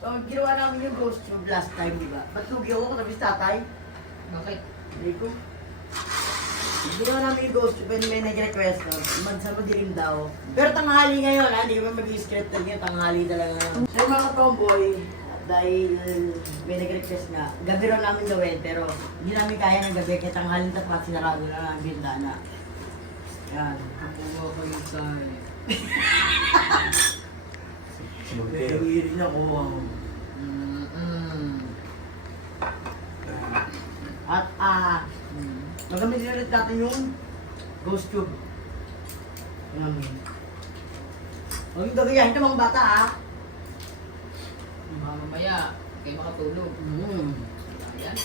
So, ginawa namin yung ghost tube last time, di ba? Ba't lugi ako katabi sa tatay? Bakit? Hindi ko. Ginawa namin yung ghost tube and may nag-request no? Magsa madilim daw. Pero tanghali ngayon, ha? Hindi kami mag-script ngayon. Tanghali talaga ngayon. So, yung mga tomboy, dahil may nag-request nga, gabi raw namin gawin, pero hindi namin kaya ng gabi, kaya tanghalin tapat sinarado na lang ang bintana. Yan. Kukuha ko yung tayo. Pero hirin ako. Mm-mm. At ah, Mm. Magamitin ulit natin yung ghost tube. Yan. Huwag yung gagayahin ng mga bata ah. Baka mamaya, kayo makatulog. Mm. Ayan.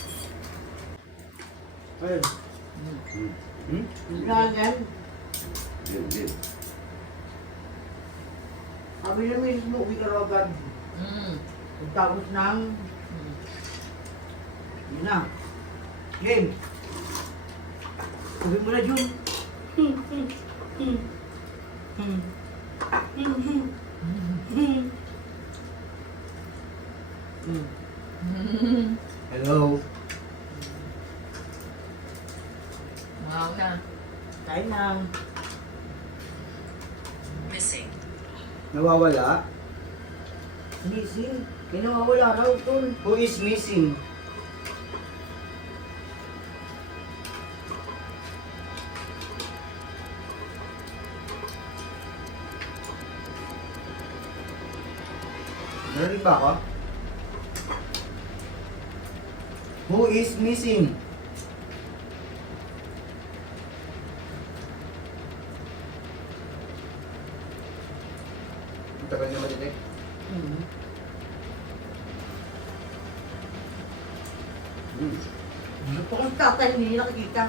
Ayun. Mm. Hmm? Hindi na yan. Yun, yun. Sabi na mismo, uwi ka raw agad. Mm. Pagtapos ng, Mm. yun na. Game. Sabi mo na, Jun. Mm. Hello. Wow na. Kain na. Nawawala? Missing. Kinawawala raw tol. Who is missing? Narinig ba ako? Who is missing? Ang tagal niya ma-detect. Mm. Hmm. Gusto po kong tatay, hindi nakikita.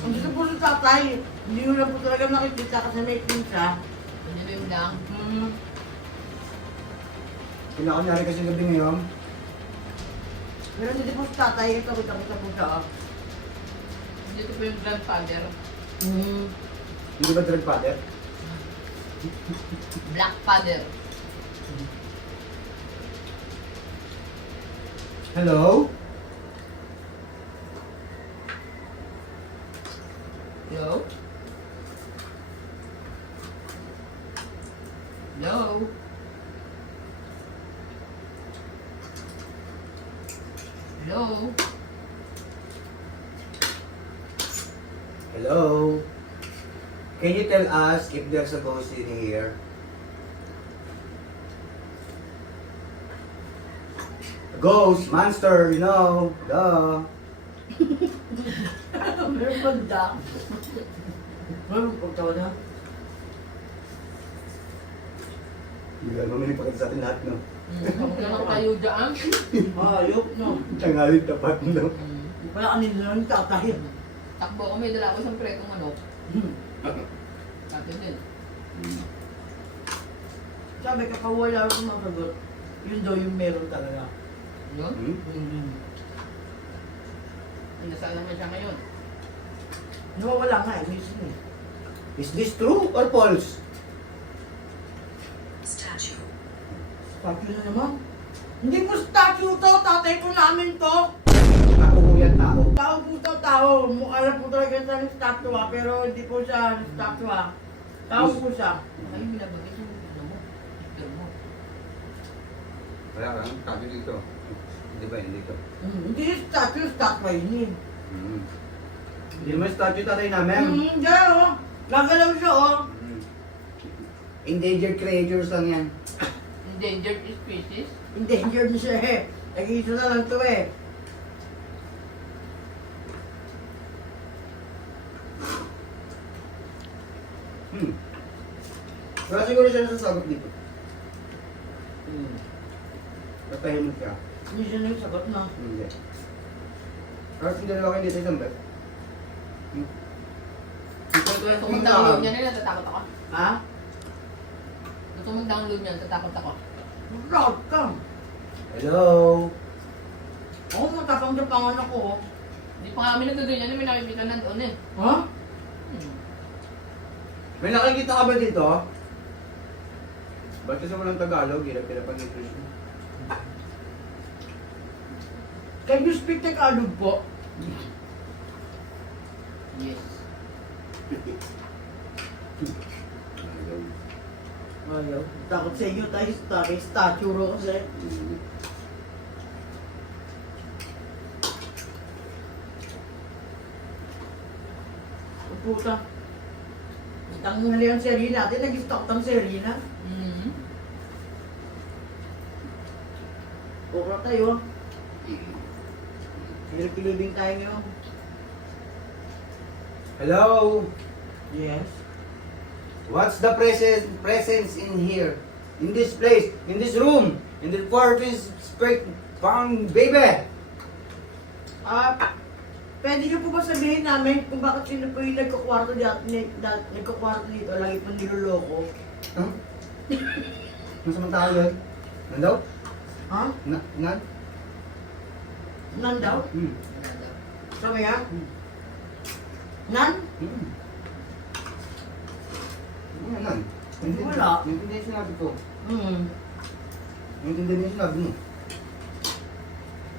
Ang gusto po ng tatay, hindi mo na po talaga nakikita kasi may pinsa. Panilim lang. Hmm. Pinakanyari kasi gabi ngayon. Pero hindi po sa tatay, ito kita kita po siya. ah. Dito po yung grandfather. Hmm. Hindi ba drug father? Black father. Hello? Hello? Hello? Hello? Hello? Can you tell us if there's a ghost in here? Ghost, monster, you know, duh. Meron banda. Meron pagtawa na. Hindi ka mamili pa sa atin lahat, no? Naman kayo dyan. Ayok no. Tangalit tapat, no? Wala kanina na ng tatay. Takbo ko, may dala ko isang pretong manok. Atin din. Sabi kapag wala rin sumasagot, yun daw yung meron talaga. Yun? Hmm? Nasaan naman siya ngayon? Nawawala nga eh, minsan eh. Is this true or false? Statue na naman. Hindi po statue to, tatay po namin to. Ako po yan tao. Tao po to, tao. Mukha lang po talaga siya ng statue ah, pero hindi po siya statue ah. Tao po siya. Ay, binabagay yung mo. Picture mo. Wala ka lang, tabi dito. Hindi ba yun dito? Hmm, Hindi statue, statue yun eh. Hmm. Hindi naman statue tatay namin. Hmm, hindi oh. Gagalaw siya oh. Hmm. Endangered creatures lang yan. Endangered species. Endangered siya eh. Nag-iisa na lang to eh. Hmm. Wala siguro siya nasasagot dito. Hmm. Natahimik ka. Hindi siya nagsagot na. Hindi. Tapos yung dalawa kayo dito isang bet. Kung mag-download niya nila, natatakot ako. Ha? Kung mag-download niya, natatakot ako. Proud ka. Hello? Oo, matapang sa pangalan ko oh. Hindi pa kami nagkaganyan, may nakikita na doon eh. Ha? Hmm. May nakikita ka ba dito? Ba't kasi walang Tagalog? Hirap-hirap ang English mo. Can you speak Tagalog po? Yes. Ayaw. Takot sa inyo tayo. Tayo statue ro kasi. Ang puta. Ang hali ang serie natin. Nag-stock tang serie na. Mm-hmm. Okra tayo. Hilip-hilibing tayo ngayon. Hello? Yes. What's the presence presence in here? In this place, in this room, in the piece square pound baby. Ah, pwede niyo po ba sabihin namin kung bakit sino po yung nagkakwarto dito, na, nagkakwarto dito, lagi po niloloko? Huh? Masamang tao yun? Nandaw? Ha? Na, nan? Nan daw? Hmm. Sabi nga? Hmm. Nan? Hmm. Ano nan? Naiintindihan- Wala. Naiintindihan yung sinabi ko. Hmm. Naiintindihan yung sinabi mo.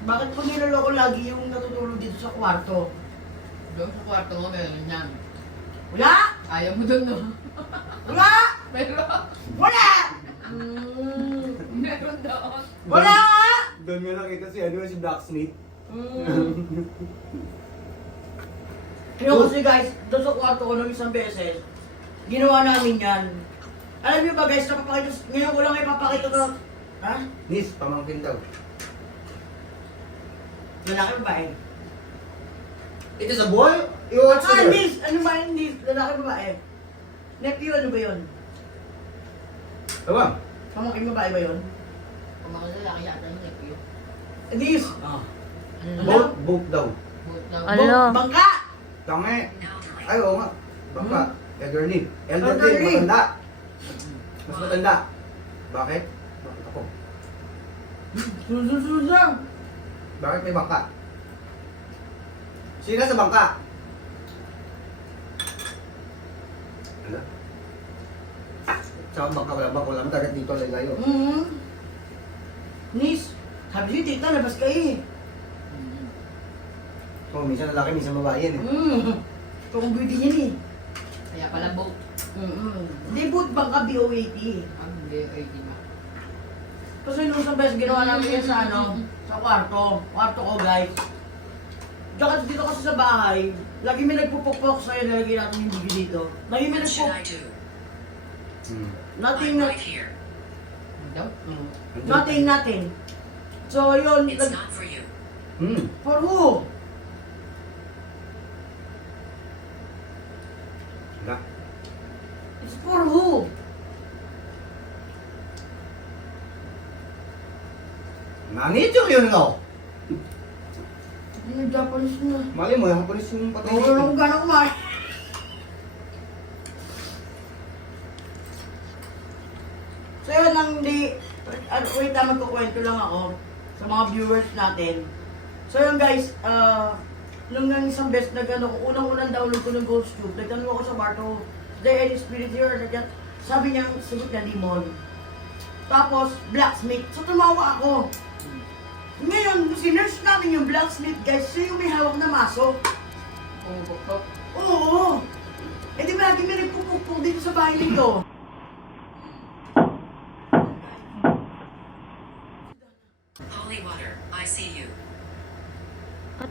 Bakit po niloloko lagi yung natutulog dito sa kwarto? Doon sa kwarto mo, meron yan. Wala! Ayaw mo doon, no? Wala! Pero, Wala! Hmm. meron doon. Wala! Doon nga nakita si ano si Blacksmith. Hmm. Pero kasi guys, doon sa kwarto ko nung isang beses, ginawa namin yan. Alam niyo ba guys, napapakita, ngayon ko lang ipapakita to. Ha? Nis, pamangkin daw. Lalaki ba eh? It is a boy? You watch Ah. Nis! Ano ba yung Nis? Lalaki ba eh? Nephew, ano ba yun? Tawang. Pamangkin babae ba yun? Kung mga lalaki yata yung nephew. Nis! Ah. Ano Boat, boat daw. Boat lang. Ano? Bangka! Tange. Ay, oo nga. Baka. Elderly. Elderly, Elderly. matanda. Mas matanda. Bakit? Bakit ako? Susunod lang! Bakit may bangka? Sino sa bangka? Ano? Sa bangka wala bangka wala dagat dito lalayo. Hmm. Nis! Sabi niyo, tita, labas kayo eh. Mm. Oh, minsan lalaki, minsan babae yan eh. Hmm. Kung beauty niyan eh. Kaya pala boat. Mm-mm. Hindi boot bangka B-O-A-T. Ang di ba? Kasi nung isang beses ginawa namin yan sa ano, sa kwarto. Kwarto ko guys. Tsaka dito kasi sa bahay, lagi may nagpupukpok sa'yo, nalagay natin yung video dito. Lagi may do? Hmm. Nothing, na- right here. Daw? Mm. nothing, nothing. So yun, It's nag- not for you. Hmm. for who? Wala. It's for who? Nanito yun no? Yung Japanese na. Mali mo, polis yung patay Oo, nung gano'n kumain. So yun ang di, ano, wait lang, magkukwento lang ako sa mga viewers natin. So yun guys, ah, nung nang isang best na gano'n, unang-unang download ko ng Ghost Tube, nagtanong ako sa Barto, is there any spirit here? Nagyan, sabi niya, sagot na demon. Tapos, blacksmith. So tumawa ako. Ngayon, sinurge namin yung blacksmith guys, siya yung may hawak na maso. Pumupukpok. Oo! Eh di ba lagi may nagpupukpok dito sa bahay nito? Holy water, I see you.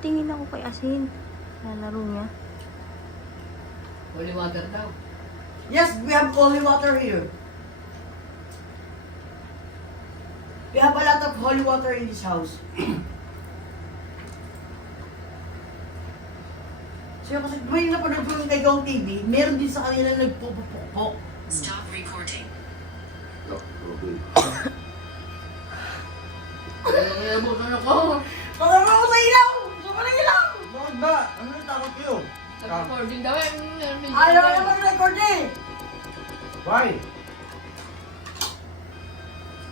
Patingin ako kay Asin. Lalaro niya. Holy water daw. Yes, we have holy water here. We have a lot of holy water in this house. so kasi may napanood ko yung kay Gong TV, meron din sa kanila nagpupukpok. Stop recording. Eh, bukan ako. Nag-recording daw eh. Mm, Ayaw na mag-record eh! Why?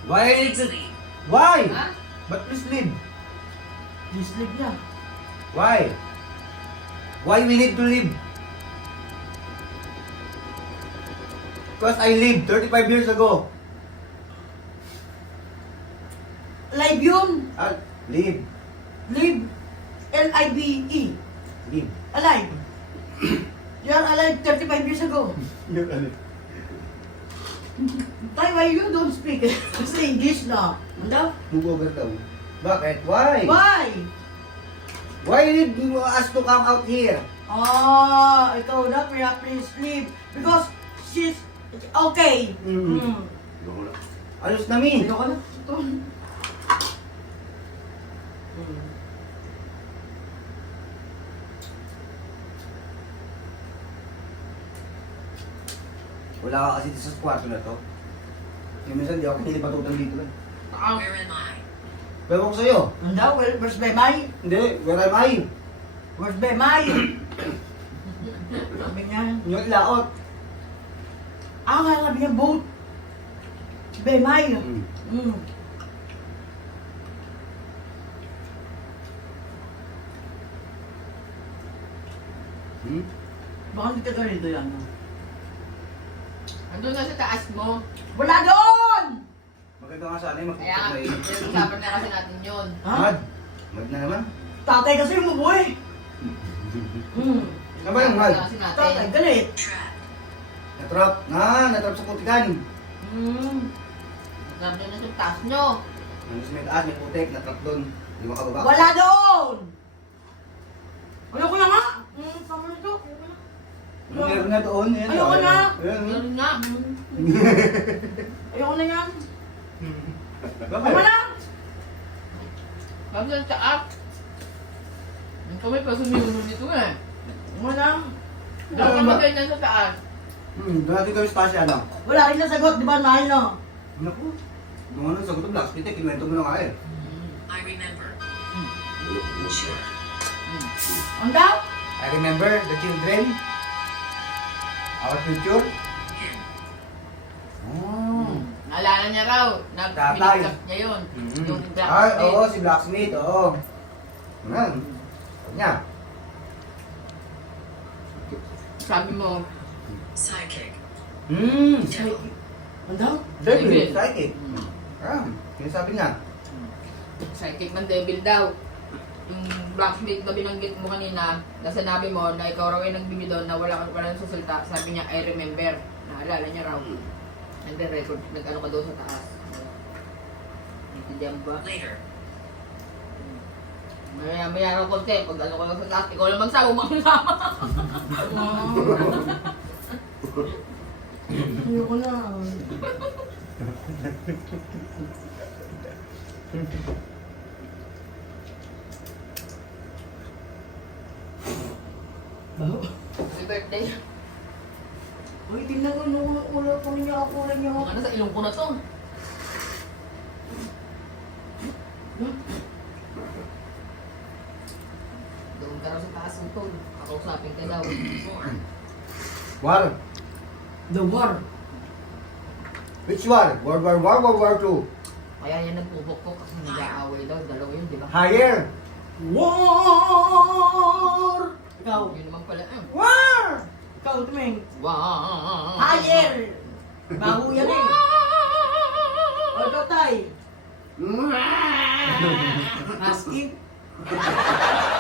Why. Why? Ha? Leave. Please leave na. Why? Why we need to live? Because I lived 35 years ago. Live yun! Ah, live. Live. L-I-V-E. Live. E. Alive. You are alive 35 years ago. Yun, ano? Tay, why you don't speak? Kasi English na. Ano? Move over daw. Bakit? Why? Why? Why did you ask to come out here? Ah, ikaw na, kaya please sleep. Because she's okay. Mm. Mm. Ayos na mi. Ayoko na. Wala ka kasi sa kwarto na to. Yung minsan di ako pinipatutan dito eh. Where am I? Pero ko sa'yo. Ano daw? Where, where's Bemay? Hindi, where am I? Where's Bemay? Sabi niya. Yung laot. Ah, nga sabi niya, boat. Bemay. Mm. Mm. Hmm? Baka hindi ka ganito yan. no? Andun na sa taas mo. Wala doon! Maganda nga sana yung Kaya nga, makikita na pinag-usapan na kasi natin yun. Ha? Mad. Mad na naman. Tatay kasi umuwi. Hmm. Ano ba yung mad? Kasi natin. Tatay, galit. Trap. Natrap. Na, natrap sa putikan. Hmm. Sabi na sa taas nyo. Ano sa may taas, may putik, natrap doon. Hindi makababa. Wala doon! Ayoko na nga! Hmm, tama na ito. Ayoko na. Meron na doon. Yan, Ayoko oh. na. Ayan, oh. Yun nga. Ayoko na yan. Bakit? Tama na! Sabi na sa taas. Ang kamay pa sumiuno nito nga. Ayoko na. Dapat kami ganyan sa taas. Hmm, doon natin gawin spasya, ano? Wala rin nasagot, di ba? Nahil na. Naku. Nung ano, sagot ng Black Spitek, kinuwento mo na nga eh. I remember. Sure. Ang daw? I remember the children. Our future. Him. Oh. Naalala niya raw. Tatay. Nag-pinikap niya yun. Mm. Yung black Ay, oo, si Blacksmith, oo. Yan. Kanya. Sabi mo, Sidekick. Hmm. Devil. Ang daw? Devil, Devil. psychic. Mm. Ah, yun sabi niya. psychic ng devil daw. Yung blacksmith na binanggit mo kanina, na sinabi mo na ikaw raw ay nagbibidon na wala ka wala sa salita, sabi niya, I remember. Naalala niya raw. And then record, nag-ano ka doon sa taas. Naintindihan ba? Later. Maya maya raw konti, pag ano ko lang sa taas, ikaw lang magsawa sama. Ayoko na. Baho? Happy birthday. Uy, tingnan ko nung ulo ko niya ako ulo niya ako. Ano sa ilong ko na to? Doon ka raw sa taas ng tol. Kakausapin ka daw. War. The war. Which war? World War War, World War II. Kaya yan nagpupukpok kasi nag-aaway daw. Dalawa yun, di ba? Higher. War! Ikaw. Yun naman pala. Eh. War! Ikaw, tuming. Wow! Higher! Baho yan eh. O, ikaw, tay. Husky.